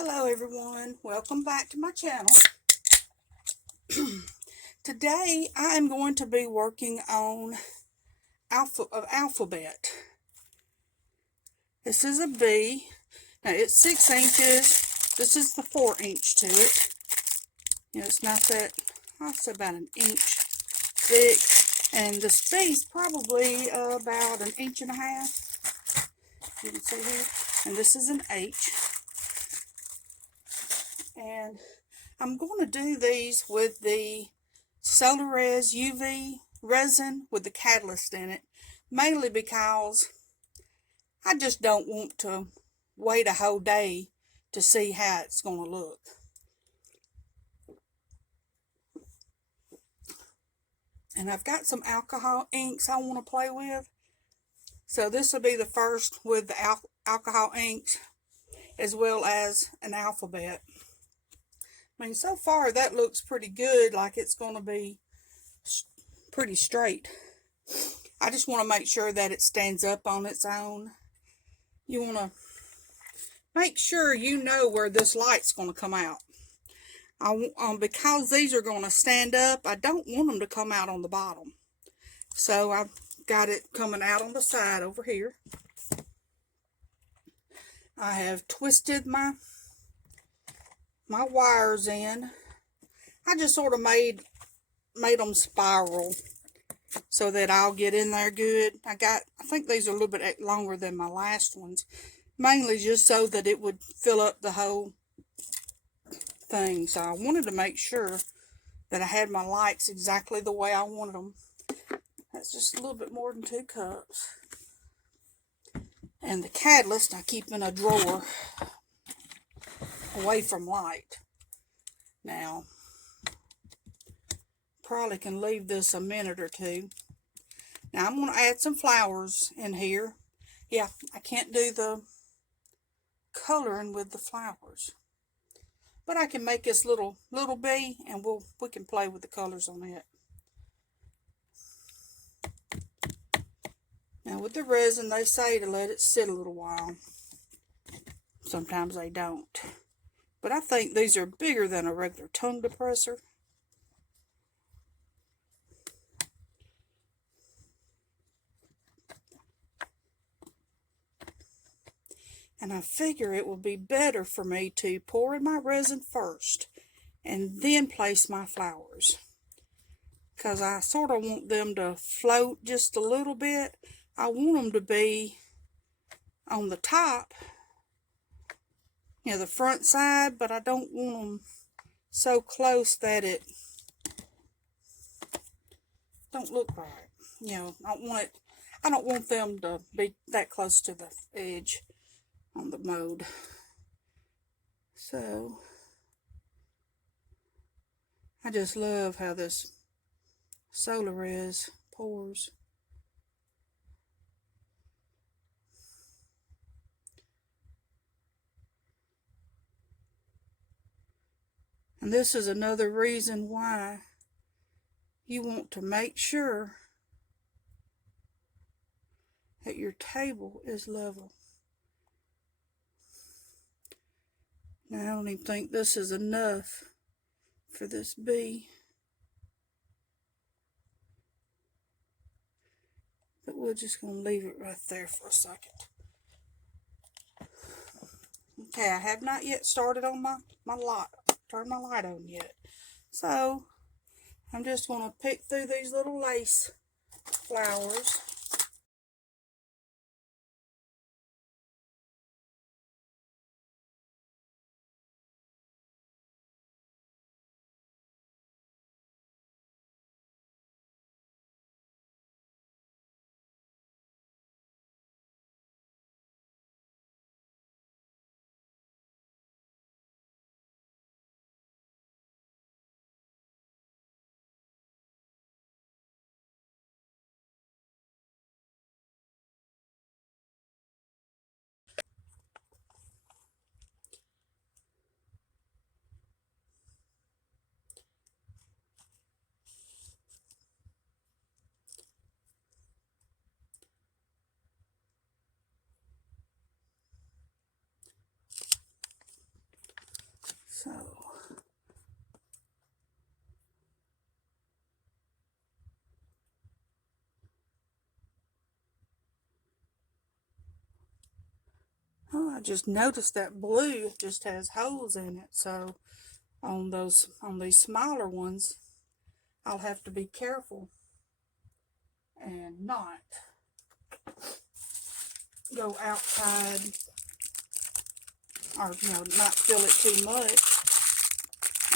Hello everyone, welcome back to my channel. Today I am going to be working on alphabet. This is a B. Now it's 6 inches. This is the 4-inch to it. It's not that, I'll say about an inch thick. And this B is probably about an inch and a half. You can see here. And this is an H. And I'm going to do these with the Solorez UV resin with the catalyst in it, mainly because I just don't want to wait a whole day to see how it's going to look. And I've got some alcohol inks I want to play with. So this will be the first with the alcohol inks as well as an alphabet. I mean, so far that looks pretty good, like it's going to be pretty straight. I just want to make sure that it stands up on its own. You want to make sure you know where this light's going to come out. Because these are going to stand up, I don't want them to come out on the bottom. So I've got it coming out on the side over here. I have twisted my wires in. I just sort of made them spiral so that I'll get in there good. I think these are a little bit longer than my last ones, mainly just so that it would fill up the whole thing. So I wanted to make sure that I had my lights exactly the way I wanted them. That's just a little bit more than 2 cups. And the catalyst I keep in a drawer away from light. Now, probably can leave this a minute or two. Now I'm going to add some flowers in here. Yeah, I can't do the coloring with the flowers, but I can make this little bee, and we can play with the colors on it. Now with the resin, they say to let it sit a little while. Sometimes they don't, but I think these are bigger than a regular tongue depressor. And I figure it will be better for me to pour in my resin first and then place my flowers, because I sort of want them to float just a little bit. I want them to be on the top, the front side, but I don't want them so close that it don't look right. I don't want them to be that close to the edge on the mold. So I just love how this Solorez pours. And this is another reason why you want to make sure that your table is level. Now I don't even think this is enough for this bee, but we're just going to leave it right there for a second. Okay, I have not yet started on my light, turned my light on yet. So I'm just going to pick through these little lace flowers. I just noticed that blue just has holes in it, so on these smaller ones, I'll have to be careful and not go outside, or not fill it too much.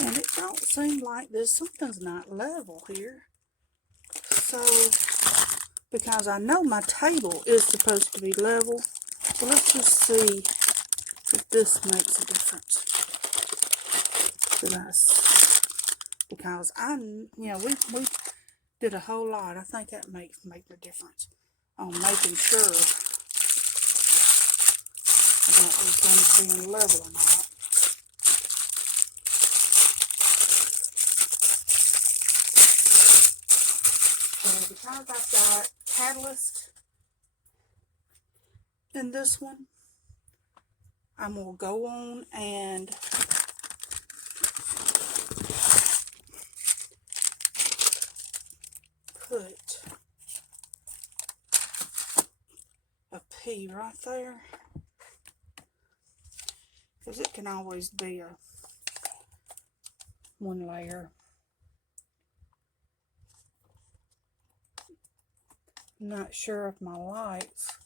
And it don't seem like something's not level here. So, because I know my table is supposed to be level, so let's just see if this makes a difference to us. Because we did a whole lot. I think that makes a difference on making sure about these things being level or not. So because I've got catalyst in this one, I'm going to go on and put a P right there, because it can always be a one layer. I'm not sure if my lights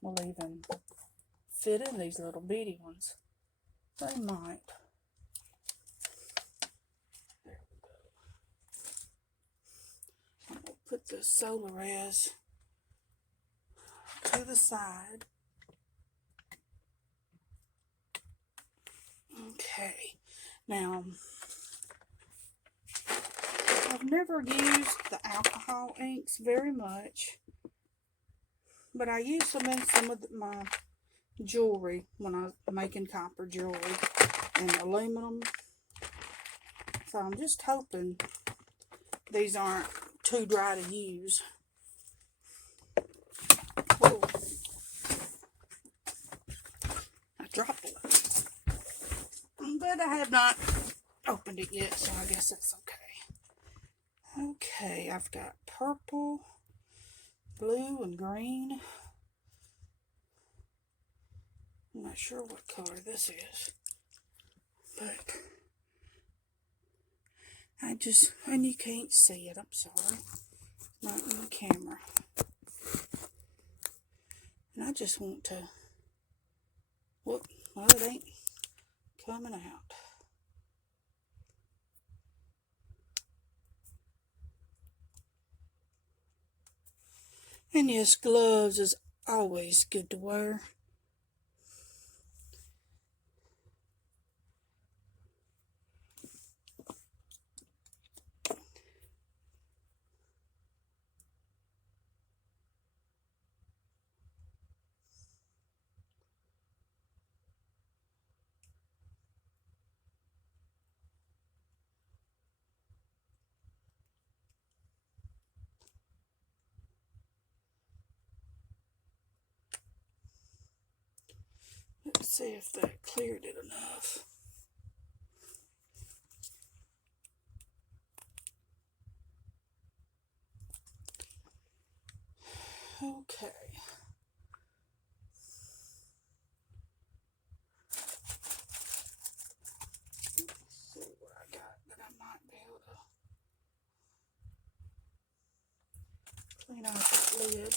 will even fit in these little bitty ones. They might. There we go. I'm going to put the Solorez to the side. Okay. Now, I've never used the alcohol inks very much, but I use them in some of my jewelry when I was making copper jewelry and aluminum. So I'm just hoping these aren't too dry to use. Whoa. I dropped it. But I have not opened it yet, so I guess that's okay. Okay, I've got purple, blue, and green. I'm not sure what color this is, but and you can't see it, I'm sorry, not in the camera. And I just want to, well, it ain't coming out. And yes, gloves is always good to wear. Let's see if that cleared it enough. Okay. Let's see what I got that I might be able to clean out that lid.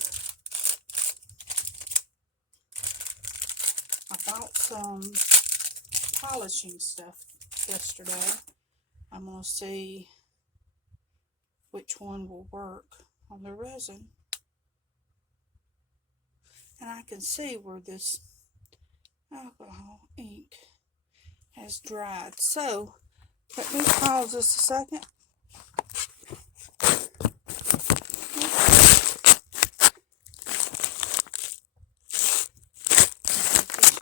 I bought some polishing stuff yesterday. I'm going to see which one will work on the resin. And I can see where this alcohol ink has dried. So, let me pause this a second.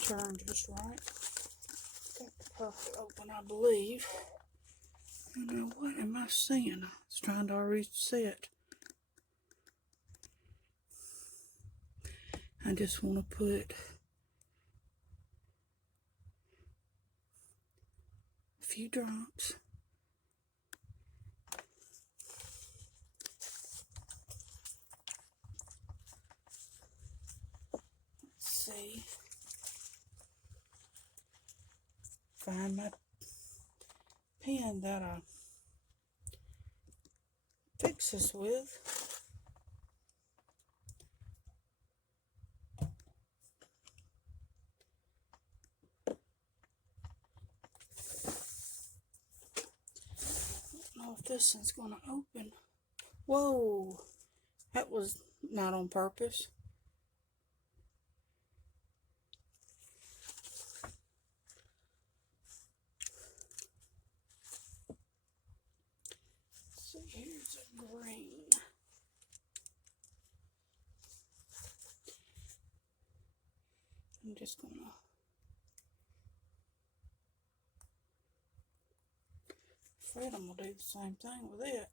Turn just right. Got the puff open, I believe. Now, what am I seeing? It's trying to reset. I just want to put a few drops. me find my pen that I fix this with. I don't know if this one's going to open. Whoa, that was not on purpose. So here's a green. I'm just gonna afraid I'm gonna do the same thing with it.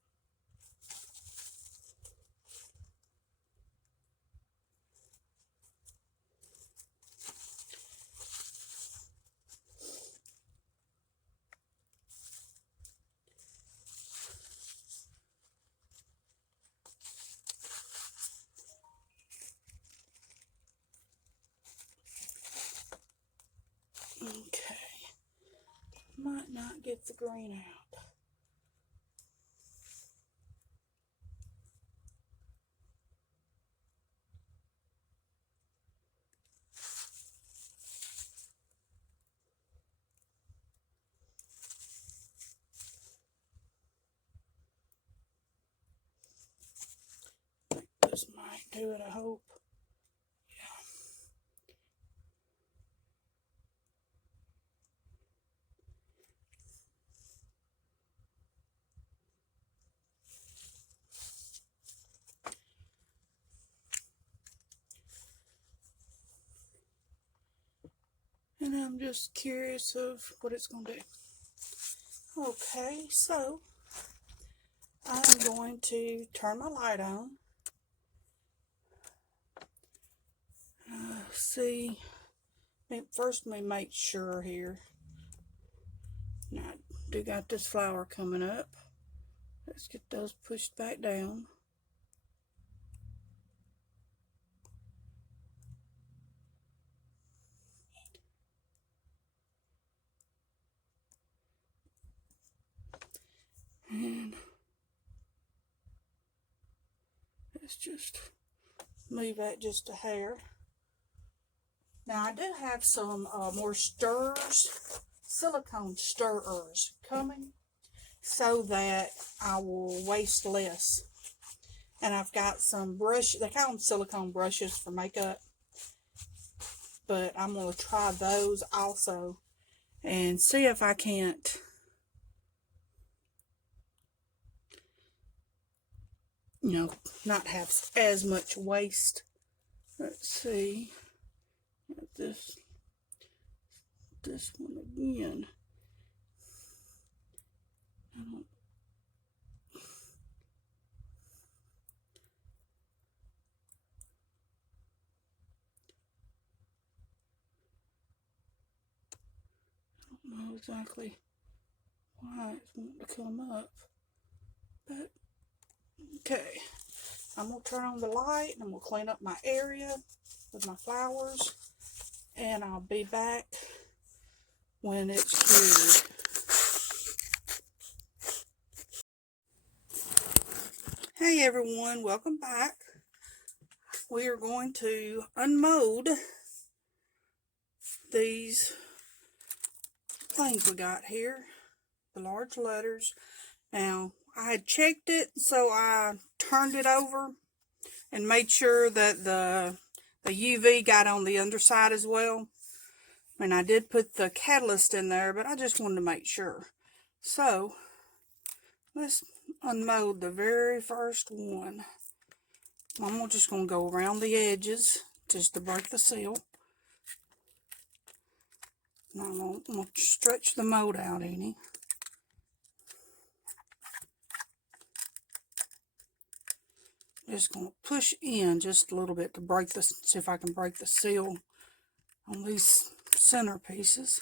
Okay, might not get the green out. This might do it, I hope. And I'm just curious of what it's going to do. Okay, so I'm going to turn my light on. See, first let me make sure here. Now, I do got this flower coming up. Let's get those pushed back down. And let's just move that just a hair. Now I do have some more stirrers, silicone stirrers coming so that I will waste less. And I've got some brush, they call them silicone brushes for makeup, but I'm going to try those also and see if I can't not have as much waste. Let's see. This one again. I don't know exactly why it's wanting to come up, but okay. I'm going to turn on the light and I'm going to clean up my area with my flowers, and I'll be back when it's cured. Hey everyone, welcome back. We are going to unmold these things we got here, the large letters. Now, I had checked it, so I turned it over and made sure that the UV got on the underside as well. And I did put the catalyst in there, but I just wanted to make sure. So, let's unmold the very first one. I'm just going to go around the edges just to break the seal. And I'm going to stretch the mold out any. Just going to push in just a little bit to break this, see if I can break the seal on these center pieces.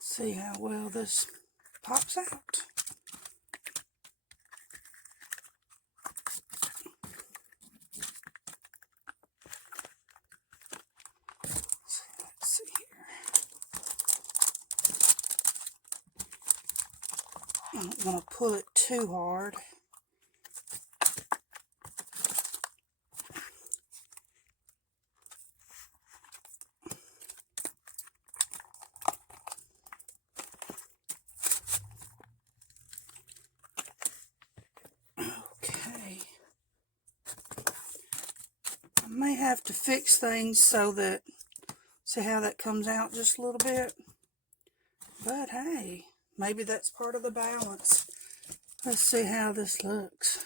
See how well this pops out. pull it too hard. Okay. I may have to fix things so that, see how that comes out just a little bit? But hey, maybe that's part of the balance. Let's see how this looks.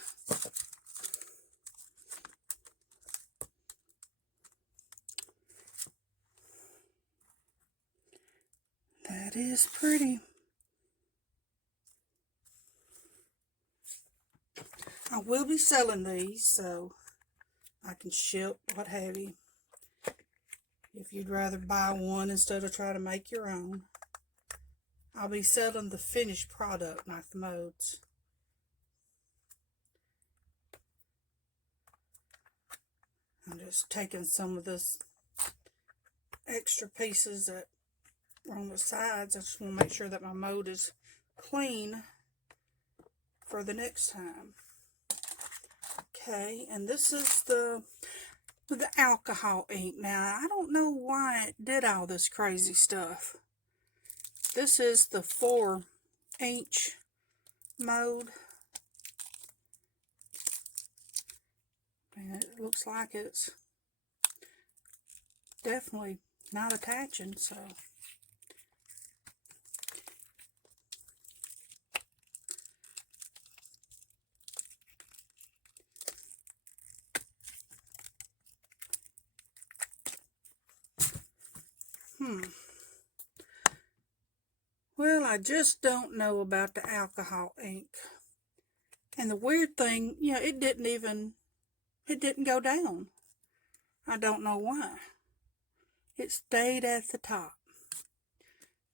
That is pretty. I will be selling these, so I can ship, what have you, if you'd rather buy one instead of try to make your own. I'll be selling the finished product, not the molds. I'm just taking some of this extra pieces that are on the sides. I just want to make sure that my mold is clean for the next time. Okay, and this is the alcohol ink. Now, I don't know why it did all this crazy stuff. This is the 4-inch mold. And it looks like it's definitely not attaching, so. Well, I just don't know about the alcohol ink. And the weird thing, you know, it didn't go down. I don't know why. It stayed at the top.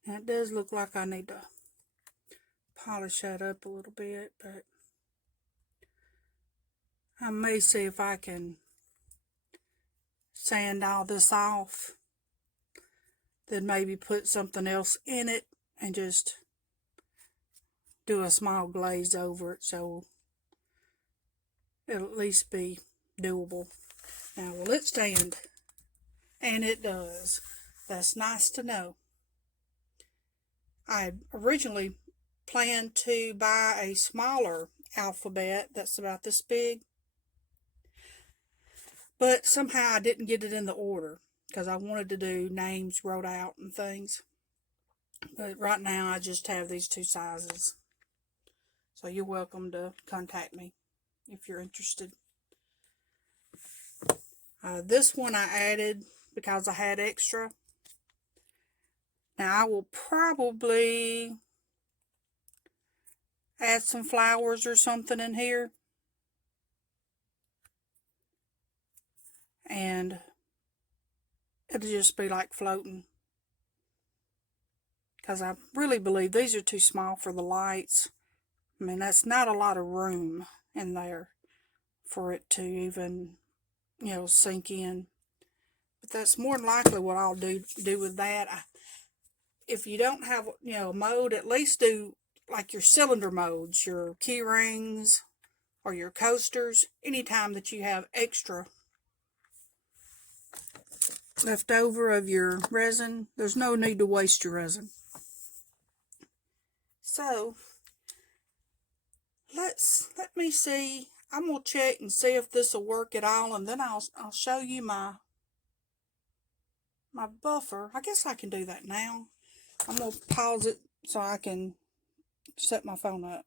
Now, it does look like I need to polish that up a little bit, but I may see if I can sand all this off, then maybe put something else in it and just do a small glaze over it so it'll at least be doable. Now, will it stand? And it does. That's nice to know. I had originally planned to buy a smaller alphabet that's about this big, but somehow I didn't get it in the order because I wanted to do names wrote out and things. But right now I just have these 2 sizes. So you're welcome to contact me if you're interested. This one I added because I had extra. Now I will probably add some flowers or something in here. And it'll just be like floating. Because I really believe these are too small for the lights. I mean, that's not a lot of room in there for it to even, you know, sink in. But that's more than likely what I'll do with that. If you don't have, you know, a mold, at least do like your cylinder molds, your key rings, or your coasters. Anytime that you have extra left over of your resin, there's no need to waste your resin. So let me see. I'm gonna check and see if this will work at all, and then I'll show you my buffer. I guess I can do that now. I'm gonna pause it so I can set my phone up.